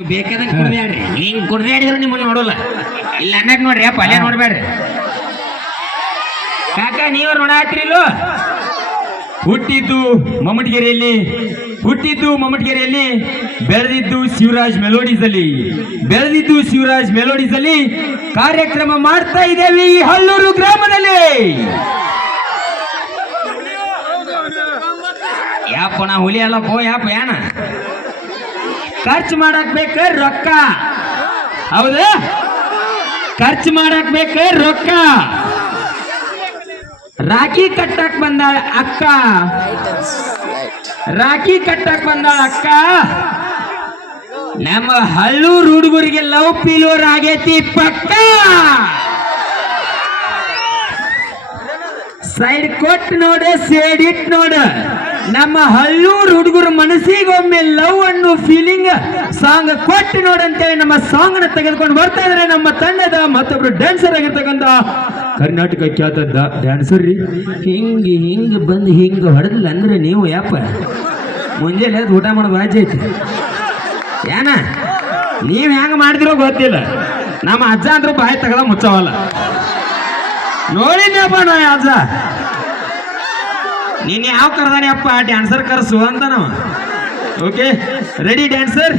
ಬೇಕಾದಂಗೆ ಕುಡ್ದ್ಯಾಡ್ರಿ. ಹಿಂಗ್ ಕುಡ್ದ್ಯಾಡಿದ್ರೆ ನಿಮ್ಮನ್ನ ನೋಡೋಲ್ಲ. ಇಲ್ಲ ಅನ್ನಕ್ ನೋಡ್ರಿ ಅಪ್ಪ, ಅಲ್ಲೇ ನೋಡ್ಬೇಡ್ರಿ. ಕಾಕ ನೀವ್ರು ನೋಡಾತ್ರಿಲ್ಲೋ? ಹುಟ್ಟಿದ್ದು ಮಮ್ಮಟಗೆರೆಯಲ್ಲಿ ಬೆಳೆದಿದ್ದು ಶಿವರಾಜ್ ಮೆಲೋಡೀಸ್ ಅಲ್ಲಿ ಕಾರ್ಯಕ್ರಮ ಮಾಡ್ತಾ ಇದ್ದೇವೆ ಈ ಹಳ್ಳೂರು ಗ್ರಾಮದಲ್ಲಿ. ಯಾಪ ನಾ ಹುಲಿ ಅಲ್ಲ ಪೋ ಯಾಪ ಏನ ಖರ್ಚು ಮಾಡಕ್ ಬೇಕ ರೊಕ್ಕ. ಹೌದು, ಖರ್ಚು ಮಾಡಕ್ ಬೇಕ ರೊಕ್ಕ. ರಾಖಿ ಕಟ್ಟಕ್ ಬಂದಾಳ ಅಕ್ಕ, ನಮ್ಮ ಹಳ್ಳೂರು ಹುಡುಗರಿಗೆ ಲವ್ ಫೀಲೋರ್ ಆಗೈತಿ ಪಕ್ಕ. ಸೈಡ್ ಕೊಟ್ಟು ನೋಡ, ಸೇಡ್ ಇಟ್ ನೋಡ. ನಮ್ಮ ಹಳ್ಳೂರು ಹುಡುಗರ ಮನಸ್ಸಿಗೊಮ್ಮೆ ಲವ್ ಅನ್ನು ಫೀಲಿಂಗ್ ಸಾಂಗ್ ಕೊಟ್ಟು ನೋಡಂತೇಳಿ ನಮ್ಮ ಸಾಂಗ್ ನ ತೆಗೆದುಕೊಂಡು ಬರ್ತಾ ಇದ್ರೆ ನಮ್ಮ ತಂಡದ ಮತ್ತೊಬ್ರು ಡ್ಯಾನ್ಸರ್ ಆಗಿರ್ತಕ್ಕಂಥ ಕರ್ನಾಟಕ ಖ್ಯಾತ ಡ್ಯಾನ್ಸರ್ ರೀ. ಹಿಂಗ ಬಂದು ಹಿಂಗ ಹೊಡೆದಿಲ್ಲ ಅಂದ್ರೆ ನೀವು ಯಾಪ ಮುಂಜಾನೆ ಊಟ ಮಾಡೋದು ಬಾಜಿ ಐತಿ ಏನ? ನೀವ್ ಹೆಂಗ ಮಾಡಿದಿರೋ ಗೊತ್ತಿಲ್ಲ. ನಮ್ಮ ಅಜ್ಜ ಅಂದ್ರೂ ಬಾಯಿ ತಗದ ಮುಚ್ಚವಲ್ಲ. ನೋಡಿದ್ಯಪ್ಪ ನಾ ಅಜ್ಜ, ನೀನ್ ಯಾವ ಕರ್ದಾನೆ ಅಪ್ಪ ಡ್ಯಾನ್ಸರ್ ಕರ್ಸು ಅಂತ ನಾವು. Okay ready dancer?